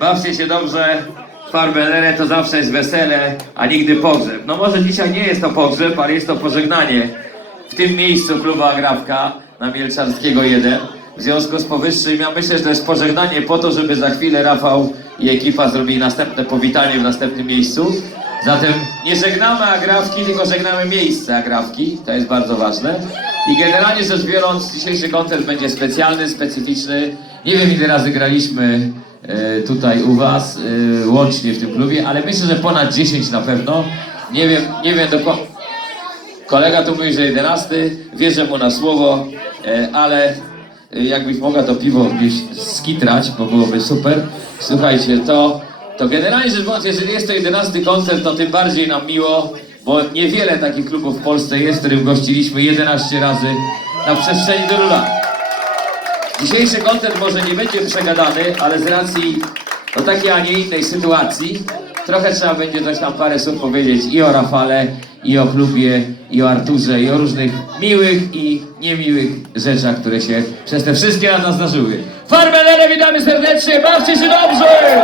Bawcie się dobrze. Farbelere to zawsze jest wesele, a nigdy pogrzeb. No może dzisiaj nie jest to pogrzeb, ale jest to pożegnanie. W tym miejscu klubu Agrawka na Mielczarskiego 1. W związku z powyższym ja myślę, że to jest pożegnanie po to, żeby za chwilę Rafał i ekipa zrobili następne powitanie w następnym miejscu. Zatem nie żegnamy Agrawki, tylko żegnamy miejsce Agrawki. To jest bardzo ważne. I generalnie rzecz biorąc, dzisiejszy koncert będzie specjalny, specyficzny. Nie wiem ile razy graliśmy tutaj u Was, e, łącznie w tym klubie, ale myślę, że ponad 10 na pewno. Nie wiem, nie wiem dokładnie. Kolega tu mówi, że 11, wierzę mu na słowo, e, ale e, jakbyś mogła to piwo gdzieś skitrać, bo byłoby super. Słuchajcie, to, to generalnie rzecz biorąc, jeżeli jest to 11 koncert, to tym bardziej nam miło, bo niewiele takich klubów w Polsce jest, w którym gościliśmy 11 razy na przestrzeni tylu lat. Dzisiejszy koncert może nie będzie przegadany, ale z racji no, takiej, a nie innej sytuacji, trochę trzeba będzie coś tam parę słów powiedzieć i o Rafale, i o klubie, i o Arturze, i o różnych miłych i niemiłych rzeczach, które się przez te wszystkie lata zdarzyły. Farmelele, witamy serdecznie, bawcie się dobrze!